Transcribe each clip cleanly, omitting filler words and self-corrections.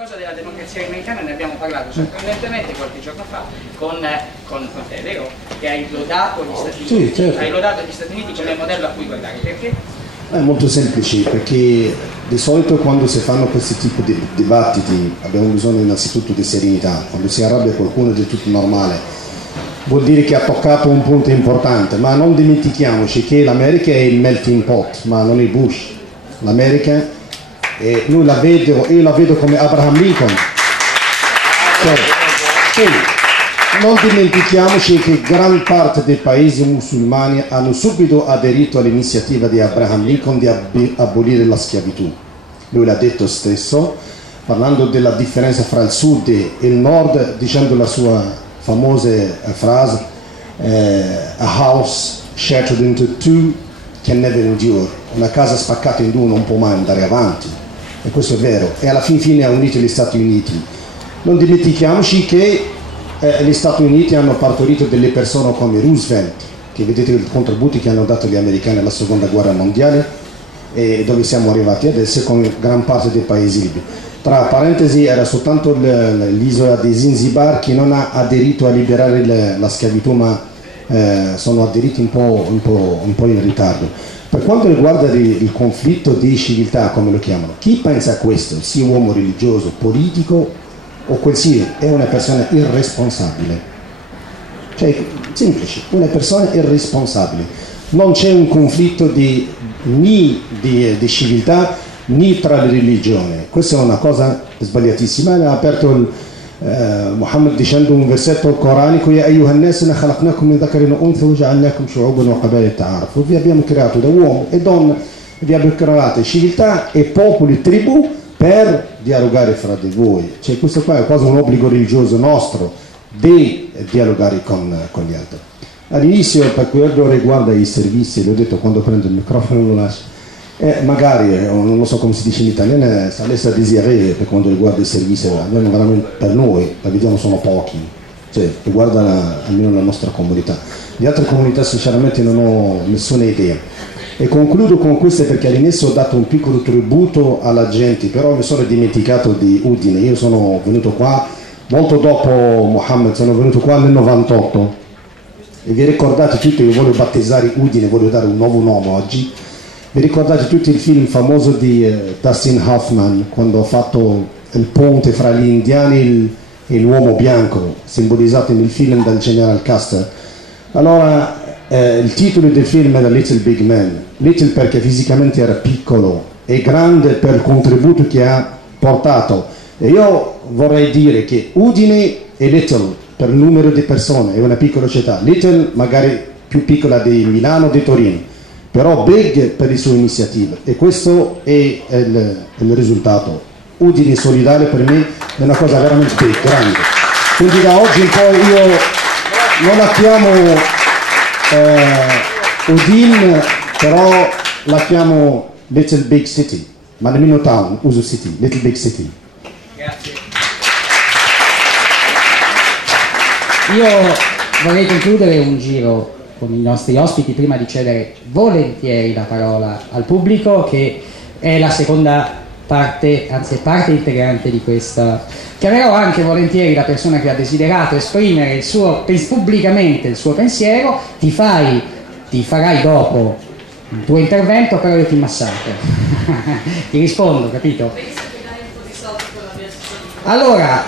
cosa della democrazia americana ne abbiamo parlato sorprendentemente qualche giorno fa con te, vero? Che hai lodato gli Stati Uniti, sì, certo. Hai lodato gli Stati Uniti come modello a cui guardare, perché? È molto semplice, perché di solito quando si fanno questi tipi di dibattiti abbiamo bisogno innanzitutto di serenità. Quando si arrabbia qualcuno è del tutto normale, vuol dire che ha toccato un punto importante, ma non dimentichiamoci che l'America è il melting pot, ma non il Bush. L'America, io la vedo come Abraham Lincoln. Non dimentichiamoci che gran parte dei paesi musulmani hanno subito aderito all'iniziativa di Abraham Lincoln di abolire la schiavitù. Lui l'ha detto stesso, parlando della differenza fra il sud e il nord, dicendo la sua famosa frase a house shattered into two can never endure. Una casa spaccata in due non può mai andare avanti, e questo è vero, e alla fine ha unito gli Stati Uniti. Non dimentichiamoci che gli Stati Uniti hanno partorito delle persone come Roosevelt, che vedete i contributi che hanno dato gli americani alla seconda guerra mondiale e dove siamo arrivati adesso con gran parte dei paesi libi. Tra parentesi, era soltanto l'isola di Zanzibar che non ha aderito a liberare la schiavitù, ma sono aderiti un po' in ritardo. Per quanto riguarda il conflitto di civiltà, come lo chiamano, chi pensa a questo, sia uomo religioso, politico o qualsiasi, è una persona irresponsabile. Cioè, semplice, una persona irresponsabile. Non c'è un conflitto né di civiltà né tra le religioni. Questa è una cosa sbagliatissima. Ha aperto Muhammad dicendo un versetto coranico: Ya ayyuhan nas inna khalaqnakum min dhakarin wa untha wa ja'alnakum shu'uban wa qaba'ila ta'arafu. Vi abbiamo creato da uomo e donna, vi abbiamo creato civiltà e popoli, tribù, per dialogare fra di voi. Cioè, questo qua è quasi un obbligo religioso nostro di dialogare con gli altri. All'inizio, per quello riguarda i servizi, l'ho detto, quando prendo il microfono lo lascio, magari, non lo so come si dice in italiano, ça laisse à désirer per quanto riguarda i servizi. Almeno veramente per noi, la vediamo, sono pochi, cioè riguarda almeno la nostra comunità. Le altre comunità sinceramente non ho nessuna idea. E concludo con questo perché all'inizio ho dato un piccolo tributo alla gente, però mi sono dimenticato di Udine. Io sono venuto qua molto dopo Mohammed, sono venuto qua nel 98 e vi ricordate tutti, io voglio battezzare Udine, voglio dare un nuovo nome oggi. Vi ricordate tutti il film famoso di Dustin Hoffman, quando ha fatto il ponte fra gli indiani e l'uomo bianco, simbolizzato nel film dal General Custer? Allora, il titolo del film era Little Big Man. Little perché fisicamente era piccolo e grande per il contributo che ha portato. E io vorrei dire che Udine è Little per il numero di persone, è una piccola città. Little magari più piccola di Milano o di Torino, però Big per le sue iniziative, e questo è il risultato. Udine solidale per me è una cosa veramente big, grande. Quindi da oggi in poi io non la chiamo Udine, però la chiamo Little Big City, ma nemmeno town, uso city, Little Big City. Grazie. Io vorrei concludere un giro con i nostri ospiti prima di cedere volentieri la parola al pubblico, che è la seconda parte, anzi è parte integrante di questa. Chiamerò anche volentieri la persona che ha desiderato esprimere pubblicamente il suo pensiero. Ti farai dopo il tuo intervento, però io ti massacro. Ti rispondo, capito? Allora,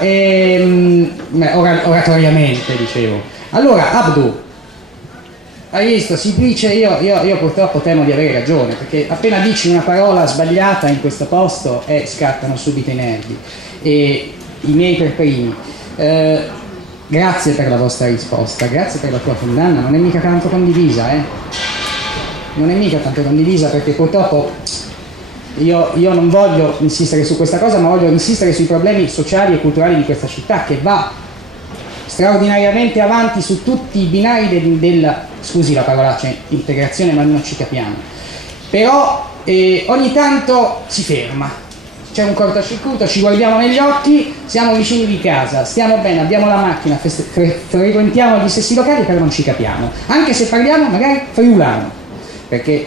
oratoriamente dicevo. Allora, Abdu, hai visto, si dice, io purtroppo temo di avere ragione, perché appena dici una parola sbagliata in questo posto scattano subito i nervi, e i miei per primi. Grazie per la vostra risposta, grazie per la tua condanna, non è mica tanto condivisa, non è mica tanto condivisa, perché purtroppo io non voglio insistere su questa cosa, ma voglio insistere sui problemi sociali e culturali di questa città, che va straordinariamente avanti su tutti i binari della, scusi la parolaccia, integrazione, ma non ci capiamo. Però ogni tanto si ferma, c'è un cortocircuito, ci guardiamo negli occhi, siamo vicini di casa, stiamo bene, abbiamo la macchina, frequentiamo gli stessi locali, però non ci capiamo, anche se parliamo magari friulano, perché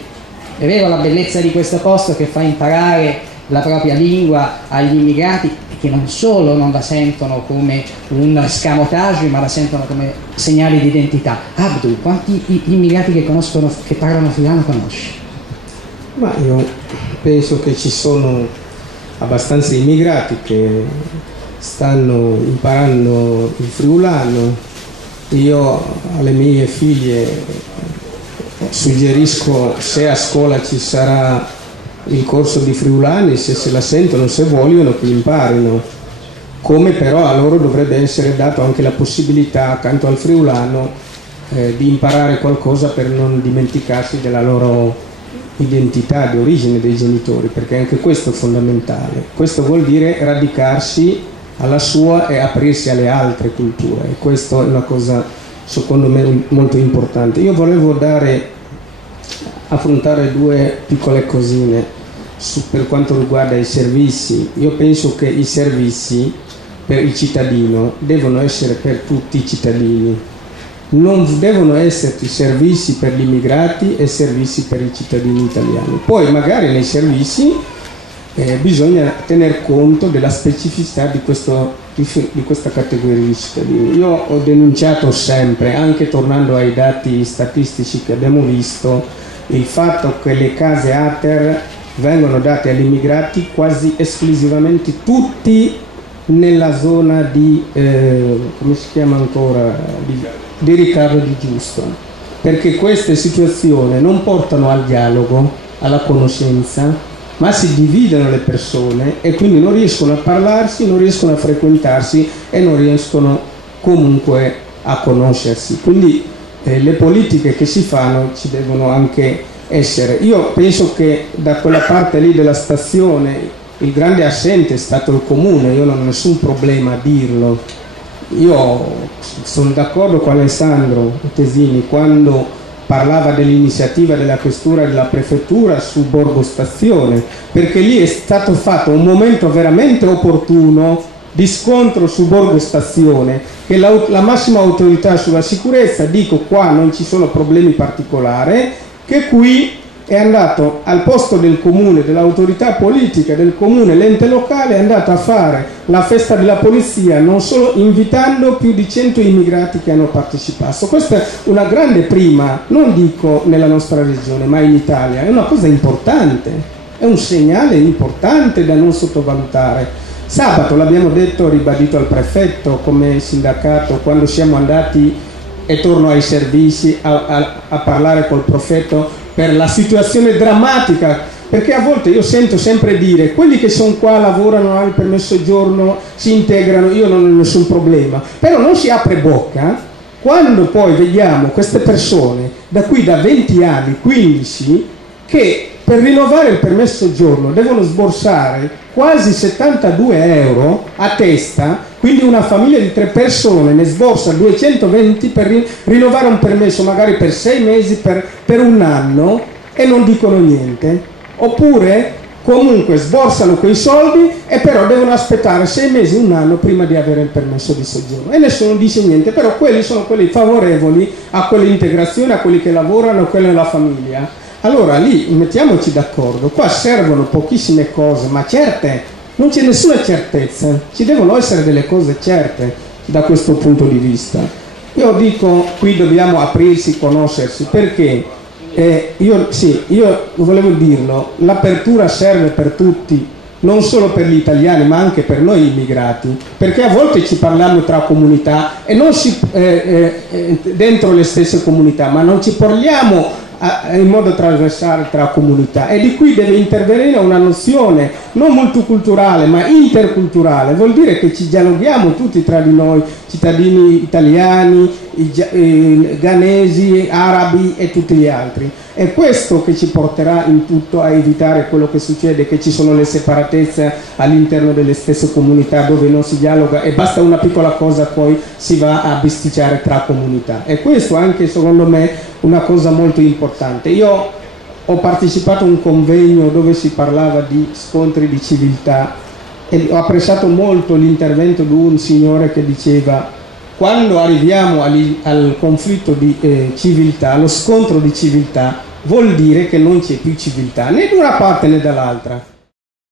è vero la bellezza di questo posto che fa imparare la propria lingua agli immigrati, che non solo non la sentono come un escamotage, ma la sentono come segnali di identità. Abdul, quanti immigrati che parlano friulano conosci? Ma io penso che ci sono abbastanza immigrati che stanno imparando il friulano. Io alle mie figlie suggerisco, se a scuola ci sarà il corso di friulani, se la sentono, se vogliono, che imparino, come però a loro dovrebbe essere dato anche la possibilità, accanto al friulano, di imparare qualcosa per non dimenticarsi della loro identità di origine dei genitori, perché anche questo è fondamentale. Questo vuol dire radicarsi alla sua e aprirsi alle altre culture, e questo è una cosa secondo me molto importante. Io volevo affrontare due piccole cosine per quanto riguarda i servizi. Io penso che i servizi per il cittadino devono essere per tutti i cittadini, non devono esserci servizi per gli immigrati e servizi per i cittadini italiani. Poi magari nei servizi bisogna tener conto della specificità di questa categoria di cittadini. Io ho denunciato sempre, anche tornando ai dati statistici che abbiamo visto, il fatto che le case ATER vengono date agli immigrati quasi esclusivamente tutti nella zona di come si chiama ancora, di Riccardo Di Giusto, perché queste situazioni non portano al dialogo, alla conoscenza, ma si dividono le persone e quindi non riescono a parlarsi, non riescono a frequentarsi e non riescono comunque a conoscersi. Quindi le politiche che si fanno ci devono anche essere. Io penso che da quella parte lì della stazione il grande assente è stato il comune, io non ho nessun problema a dirlo. Io sono d'accordo con Alessandro Tesini quando parlava dell'iniziativa della questura e della prefettura su Borgo Stazione, perché lì è stato fatto un momento veramente opportuno di scontro su Borgo Stazione, che la massima autorità sulla sicurezza, dico qua non ci sono problemi particolari, che qui è andato al posto del comune, dell'autorità politica del comune, l'ente locale, è andato a fare la festa della polizia, non solo invitando più di 100 immigrati che hanno partecipato. Questa è una grande prima, non dico nella nostra regione, ma in Italia. È una cosa importante, è un segnale importante da non sottovalutare. Sabato l'abbiamo detto, ribadito al prefetto come sindacato, quando siamo andati, e torno ai servizi, a parlare col prefetto per la situazione drammatica, perché a volte io sento sempre dire quelli che sono qua, lavorano, hanno il permesso giorno, si integrano, io non ho nessun problema, però non si apre bocca quando poi vediamo queste persone da qui da 20 anni, 15, che per rinnovare il permesso giorno devono sborsare quasi 72 euro a testa, quindi una famiglia di 3 persone ne sborsa 220 per rinnovare un permesso magari per 6 mesi, per un anno, e non dicono niente. Oppure comunque sborsano quei soldi e però devono aspettare 6 mesi, un anno prima di avere il permesso di soggiorno e nessuno dice niente. Però quelli sono quelli favorevoli a quell'integrazione, a quelli che lavorano, a quella della famiglia. Allora lì mettiamoci d'accordo, qua servono pochissime cose, ma certe, non c'è nessuna certezza, ci devono essere delle cose certe da questo punto di vista. Io dico, qui dobbiamo aprirsi, conoscersi, perché io volevo dirlo, l'apertura serve per tutti, non solo per gli italiani ma anche per noi immigrati, perché a volte ci parliamo tra comunità e non dentro le stesse comunità, ma non ci parliamo in modo trasversale tra comunità, e di qui deve intervenire una nozione non multiculturale ma interculturale. Vuol dire che ci dialoghiamo tutti tra di noi, cittadini italiani, ghanesi, arabi e tutti gli altri. È questo che ci porterà in tutto a evitare quello che succede, che ci sono le separatezze all'interno delle stesse comunità dove non si dialoga e basta una piccola cosa poi si va a bisticciare tra comunità. E questo anche secondo me una cosa molto importante. Io ho partecipato a un convegno dove si parlava di scontri di civiltà e ho apprezzato molto l'intervento di un signore che diceva: quando arriviamo al conflitto di civiltà, allo scontro di civiltà, vuol dire che non c'è più civiltà né da una parte né dall'altra.